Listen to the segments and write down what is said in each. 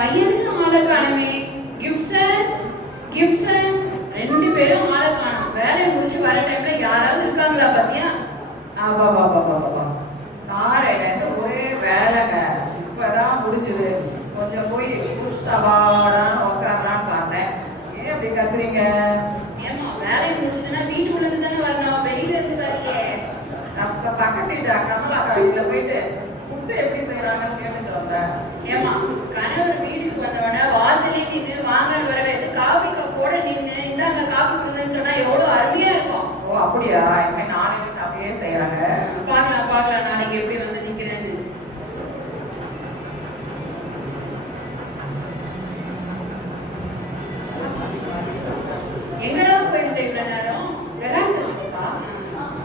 பையனுக்கு ஆளை காணுமே. கிப்சன் கிப்சன் ரெண்டு பேரும் ஆளை காணும். வேலையை முடிச்சு வர டைம்ல யாராவது இருக்காங்களா பாத்தியா? நாளையிலேருந்து ஒரே வேலைங்க. இப்பதான் முடிஞ்சது. கொஞ்சம் போய் புஷ்டபாடான்னு உட்காரலான்னு பார்த்தேன். ஏன் அப்படி கத்துறீங்க? ஏமா வேலையை முடிச்சுன்னா வீட்டுக்குள்ள இருந்து தானே வரணும், வெளியில இருந்து வரலையே. நம்ம பக்கத்து வீட்டு கமலாக்கா வீட்டுல போயிட்டு ஃபுட்டு எப்படி செய்யறாங்கன்னு கேட்டுட்டு வந்தேன். ஏமா கணவர் வீட்டுக்கு வந்தவன வாசலே நின்று வாங்க வரவேற்று காபி கப்போட நின்று இந்தாங்க காபி கொடுங்கன்னு சொன்னா எவ்வளவு அருமையா இருக்கும். ஓ அப்படியா? இனிமே நாளைக்கு அப்படியே செய்யறாங்க. பார்க்கலாம் நாளைக்கு எப்படி வந்து நிக்கிறேன்னு. எங்கடா போயிருந்த இவ்வளவு நேரம்?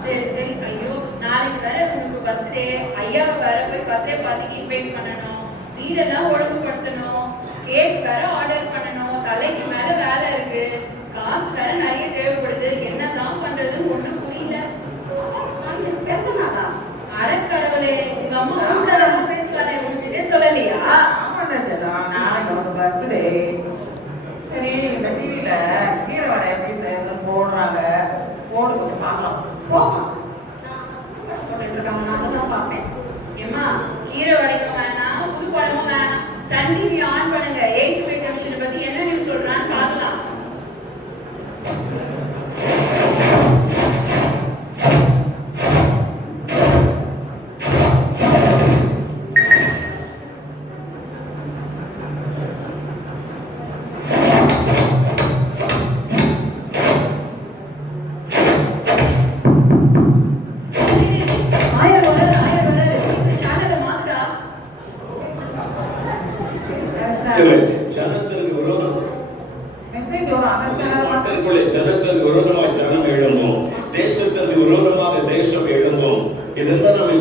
சரி ஐயோ நாளைக்கு வேற உனக்கு பர்த்டே. ஐயாவை வேற போய் பர்த்டே பார்ட்டிக்கு இன்வைட் பண்ணணும், வீடெல்லாம் ஒழுங்குபடுத்தணும், கேக் வேற ஆர்டர் பண்ணணும், தலைக்கு மேல வேலை இருக்கு, காசு வேற நிறைய தேவைப்படுது. என்னதான் பண்றதுன்னு ஒண்ணும் புரியல. அடக்கடவுளே, உங்க அம்மா ஊர்ல பேசுவானே உனக்கு சொல்லலையா? ஆமாண்டா செல்லம், நாளைக்கு உனக்கு பர்த்டே. சரி இந்த டிவியில கீரை வடை எப்படி செய்யறதுன்னு போடுறாங்க, போடு கொஞ்சம் பார்க்கலாம். போமா போட்டுட்டு இருக்காங்க, நான் அதான் பார்ப்பேன். ஏமா கீரை வடைக்கும் வேணாம், புது பழமும் வேணாம், சன் டிவி ஆன் பண்ணுங்க. 8 வே கமிஷனை பத்தி என்ன நியூஸ் சொல்றான்னு பார்க்கலாம். ஜனத்திற்கு விரோதமாக ஜனம் எழும்பும், தேசத்திற்கு விரோதமாக தேசம் எழும்பும். இதெல்லாம் நம்ம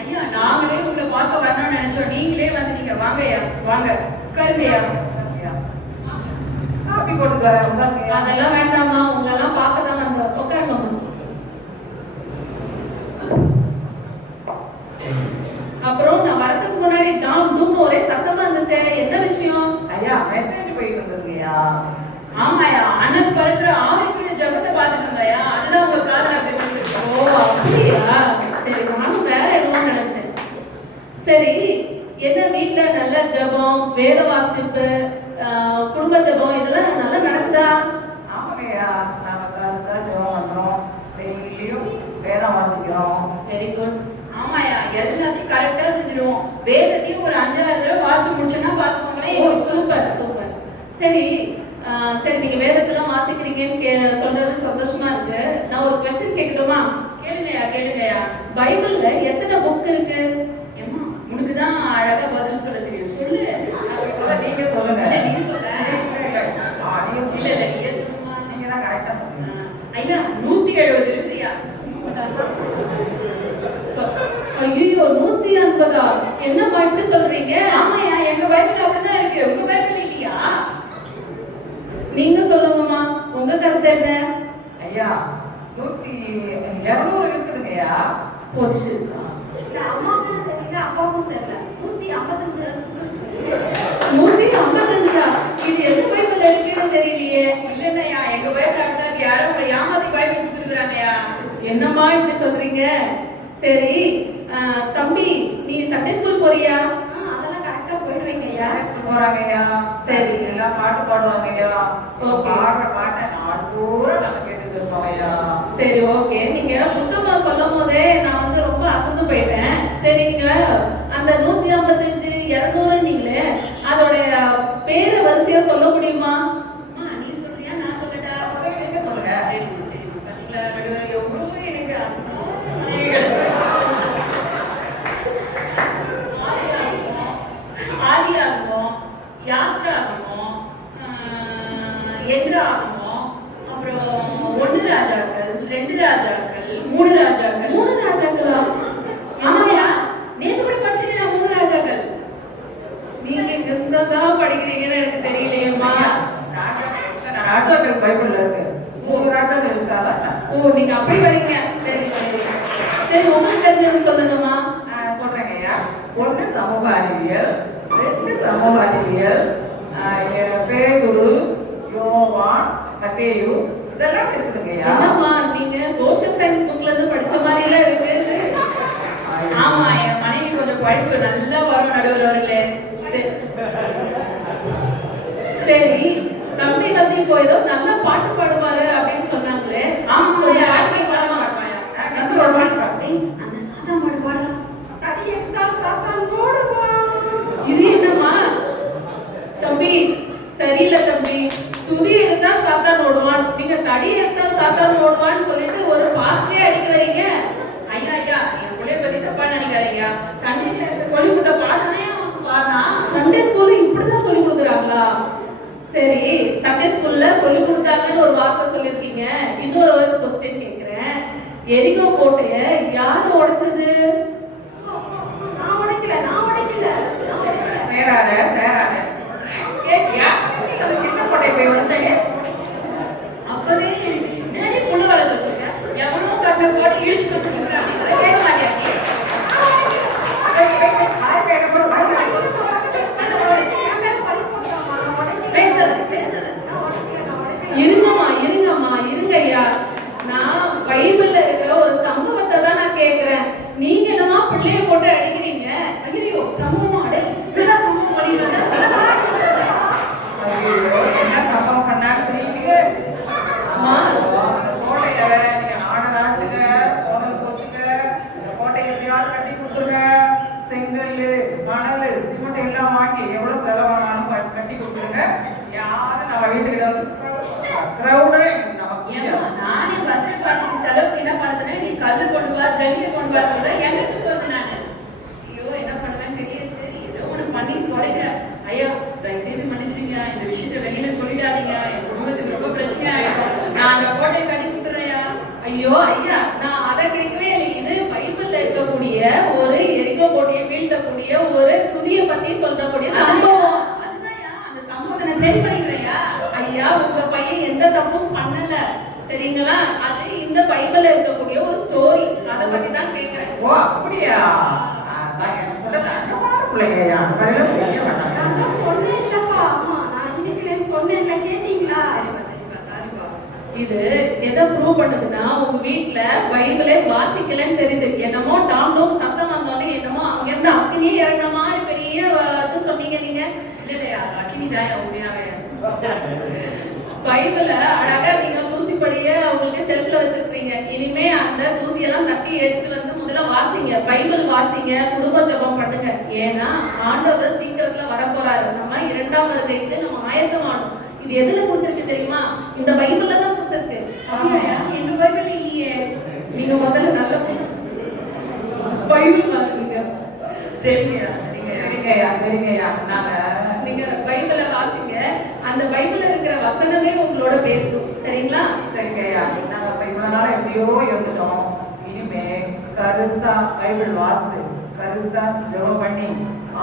ஐயா நாங்களே உங்களை பார்க்க வரணும்னு நினைச்சோம், நீங்களே வந்து நீங்க வாங்கய்யா வாங்க உட்காருங்கய்யா. காப்பி போட்டுக்க. அதெல்லாம் வேண்டாமா, உங்களெல்லாம் பார்க்க தான் வந்தோம். உட்காருமா. அப்புறம் நான் வரதுக்கு முன்னாடி டாம் டூம்னு ஒரே சத்தமா இருந்துச்சு, என்ன விஷயம்? ஐயா மெசேஜ் போயிட்டு இருந்திருக்கியா? ஆமாயா, அண்ணன் பறக்கிற ஆவிக்குரிய ஜபத்தை பார்த்துட்டு இருந்தாயா, அதுதான் உங்க காதல. ஓ அப்படியா? சரி நானும் வேற எதுவும் நினைச்சேன். சரி என்ன வீட்டுல நல்ல ஜபம், வேத வாசிப்பு, குடும்ப ஜபம் இதெல்லாம் நல்லா நடக்குதா? ஆமாங்கய்யா, நாம கருத்தா ஜபம் பண்றோம், டெய்லியும் வேதம் வாசிக்கிறோம். Very good. ஆமாயா, எல்லாத்தையும் கரெக்டா செஞ்சிருவோம். வேதத்தையும் ஒரு 5-6 தடவை வாசிச்சு முடிச்சோன்னா பாத்துக்கோங்களேன். Super super. சரி சரி, நீங்க வேதத்தெல்லாம் வாசிக்கிறீங்கன்னு சொல்றது சந்தோஷமா இருக்கு. நான் ஒரு கொஸ்டின் கேட்கட்டுமா? கேளுங்கயா. பைபிள்ல எத்தனை புக் இருக்கு? ஏமா உனக்கு தான் அழகா பதில் சொல்ல தெரியும், சொல்லு. நீங்க சொல்லுங்க. நீங்க சொல்ல. இல்ல நீங்க சொல்லுமா. நீங்க தான் கரெக்டா சொல்லுங்க. ஐயா 170 இருக்குதுயா. ஐயோ 150? என்னப்பா இப்படி சொல்றீங்க? ஆமாயா, எங்க பைபிள் அப்படிதான் இருக்கு, உங்க பைபிள் இல்லையா? நீங்க சொல்லுங்கம்மா, உங்க கருத்து என்ன? ஐயா 200 இருக்குதுங்கய்யா. போச்சு. அம்மாவுக்கும் தெரியல, அப்பாவுக்கும் தெரியல. 155. 155? இது எந்த பைபிள்ல இருக்குன்னு தெரியலையே. இல்லையா, எங்க பைபிள் அப்படிதான் யாரும் உங்களை ஏமாத்தி பைபிள் கொடுத்துருக்காங்கயா. என்னம்மா இப்படி சொல்றீங்க? சரி தம்பி, நீ சண்டே ஸ்கூல் போறியா? அதெல்லாம் கரெக்டா போயிடுவீங்க ஐயா. போறாங்கய்யா. சரி, எல்லாம் பாட்டு பாடுவாங்கய்யா. பாடுற பாட்டை நாள் பூரா நம்ம கேட்டுட்டு இருக்கோம் ஐயா. சரி ஓகே. நீங்க புத்தகம் சொல்லும் போதே நான் வந்து ரொம்ப அசந்து போயிட்டேன். சரி நீங்க அந்த 155 200 நீங்களே அதோட பேரை வரிசையா சொல்ல முடியுமா? நீ சொல்றியா நான் சொல்லட்டா? நீங்க சொல்லுங்க. சரி சரி. பத்தில நடுவர் எவ்வளவு எனக்கு ஆதி ஆகமம், யாத்ரா ஆகமம், எந்திர ஆகமம், அப்புறம் 1 ராஜாக்கள், 2 ராஜாக்கள், 3 ராஜாக்கள். 3 ராஜாக்களா? ஆமாயா, நேத்து கூட படிச்சீங்க நான் 3 ராஜாக்கள். நீங்க எங்கதான் படிக்கிறீங்கன்னு எனக்கு தெரியலையேம்மா. ராஜாக்கள் பைபிள்ல இருக்கு. 3 ராஜாக்கள் இருக்காதா? ஓ நீங்க அப்படி வரீங்க. சரி சரி சரி, உங்களுக்கு தெரிஞ்சது சொல்லுங்கம்மா. சொல்றேங்க. ஒன்று சமூக அறிவியல், 2 சமூக அறிவியல், பேதுரு, யோவான், மத்தேயு இதெல்லாம் இருக்குதுங்கய்யா. என்னம்மா நீங்க சோஷியல் சயின்ஸ் புக்ல இருந்து படிச்ச மாதிரி எல்லாம் இருக்கு. ஆமா, என் மனைவி கொஞ்சம் படிப்பு நல்லா வரும் நடுவர் அவர்களே. சரி, தம்பி வந்து இப்போ ஏதோ நல்லா பாட்டு பாடுவாரு அப்படின்னு சொன்னாங்களே. ஆமா, கொஞ்சம் பாட்டு கேட்கலாமா? ஒரு பாட்டு பாடி. அந்த சாதா மாடு பாடா தடி எடுத்தால் சாத்தான் ஓடுவான். இது என்னம்மா தம்பி? சரியில்லை தம்பி. துதி எடுத்தா சாத்தான் ஓடுவான், நீங்க தடி எடுத்தா சாத்தான் ஓடுவான்னு சொல்லிட்டு ஒரு பாஸ்டே அடிக்க வரீங்க. ஐயா ஐயா, என் பிள்ளைய பத்தி தப்பா நினைக்காதீங்க. சண்டே கிளாஸ்ல சொல்லி கொடுத்த பாடனே பாடினா சண்டே ஸ்கூல்ல இப்படிதான் சொல்லி கொடுக்குறாங்களா? சரி, சண்டே ஸ்கூல்ல சொல்லி கொடுத்தாங்கன்னு ஒரு வார்த்தை சொல்லியிருக்கீங்க. இன்னொரு கொஸ்டின் கேட்கிறேன். எரிகோ கோட்டைய யாரு உடைச்சது? நான் உடைக்கல. சேராத கேட்டியா? என்ன கோட்டை போய் உடைச்சீங்க? அப்பவே என்னடி புண்ணு வளர்த்து வச்சிருக்கேன். எவனோ கட்ட போட்டு இழிச்சு வந்து நிற்கிறாங்க. கேட்க மாட்டேன். இருங்கய்யா, நான் பைபிள்ல இருக்கிற ஒரு சம்பவத்தை தான் நான் கேட்கிறேன். நீங்க என்னமா பிள்ளைய போட்டு அடிக்கிறீங்க? ஐயோ, சம்பவம் அடை சம்பவம் பண்ணிடுவாங்க. என்ன சம்பவம் பண்ணான்னு தெரியுங்க? அம்மா, அந்த கோட்டையில நீங்க ஆனதாச்சுங்க, போனது போச்சுங்க. இந்த கோட்டையை எப்படியாவது கட்டி கொடுத்துருங்க. செங்கல், மணல், சிமெண்ட் எல்லாம் வாங்கி எவ்வளவு செலவானாலும் கட்டி கொடுத்துருங்க. யாரும் நம்ம வீட்டுக்கிட்ட வந்து கிரௌடே நமக்கு. நானே பர்த்டே பார்ட்டிக்கு செலவுக்கு என்ன பண்ணுறேன்? நீ கல்லு கொண்டு வா, ஜல்லியை கொண்டு வா சொல்ற. எங்களுக்கு போகுது நானு. ஐயோ, என்ன பண்ணுவேன்னு தெரியல. சரி, ஏதோ ஒன்று பண்ணி தொலைக்கிறேன். ஐயா, தயவுசெய்து மன்னிச்சிடுங்க. இந்த விஷயத்த வெளியில சொல்லிடாதீங்க. என் குடும்பத்துக்கு ரொம்ப பிரச்சனை ஆயிடும். நான் அந்த கோட்டையை கட்டி கொடுத்துறேன்யா. ஐயோ ஐயா, நான் அதை கேட்கவே இல்லை. இது பைபிள்ல இருக்கக்கூடிய ஒரு எரிகோ கோட்டையை வீழ்த்தக்கூடிய ஒரு துதியை பத்தி சொல்லக்கூடிய சம்பவம். அதுதான் அந்த சம்பவத்தை நான் சரி பண்ணிக்கிறேன்யா. ஐயா, உங்க பையன் எந்த தப்பும் பண்ணல, சரிங்களா? அது இந்த பைபிள்ல இருக்கக்கூடிய ஒரு ஸ்டோரி. அதை பத்தி தான் கேட்கிறேன். ஓ, அப்படியா? அதான் என் கூட தங்கமான பிள்ளைங்கய்யா. அந்த மாதிரிலாம் செய்ய மாட்டாங்க. நான் சொன்னேன்லப்பா. அம்மா, நான் இன்னைக்கு சொன்னேன்ல, கேட்டீங்களா? சாரிப்பா. இது எதை ப்ரூவ் பண்ணுதுன்னா, உங்க வீட்ல பைபிளே வாசிக்கலன்னு தெரியுது. என்னமோ டாம் டோம் சத்தம் வந்தோடனே என்னமோ அங்கிருந்து அக்கினியே இறங்கின மாதிரி பெரிய இது சொன்னீங்க நீங்க. இல்லையா, அக்கினி தான் உண்மையாவே. பைபிள அழகா நீங்க தூசிப்படிய உங்களுக்கு ஷெல்ஃப்ல வச்சிருக்கீங்க. இனிமே அந்த தூசியெல்லாம் தட்டி எடுத்துட்டு வந்து முதல்ல வாசிங்க, பைபிள் வாசிங்க, குடும்ப ஜெபம் பண்ணுங்க. ஏன்னா ஆண்டவர் சீக்கிரத்துல வரப்போறாரு. நம்ம 2ஆம் வருகைக்கு நம்ம ஆயத்தமானோம். இது எதுல கொடுத்திருக்கு தெரியுமா? இந்த பைபிள்ல தான் கொடுத்திருக்கு. அப்படியா? எங்க பைபிள் இல்லையே. நீங்க முதல்ல நல்ல பைபிள் வாங்குங்க. சரிங்கய்யா. நாங்க நீங்க பைபிளை வாசிங்க. அந்த பைபிள்ல இருக்கிற வசனமே உங்களோட பேசும். சரிங்களா? சரிங்கய்யா. நாங்க இப்ப இவ்வளவு நாள் எப்படியோ இருந்துட்டோம். இனிமே கருத்தா பைபிள் வாசித்து, கருத்தா ஜெபம் பண்ணி,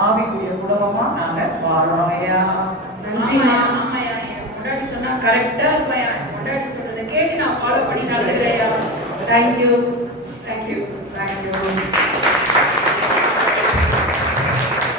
ஆவிக்குரிய குடும்பமா நாங்க வாழறோம் ஐயா. நன்றிமா. ஆமாயா, என் முன்னாடி சொன்னா கரெக்டா இருப்பையா. முன்னாடி சொல்றதை கேட்டு நான் ஃபாலோ பண்ணி நடக்கிறேன். தேங்க்யூ. தேங்க்யூ.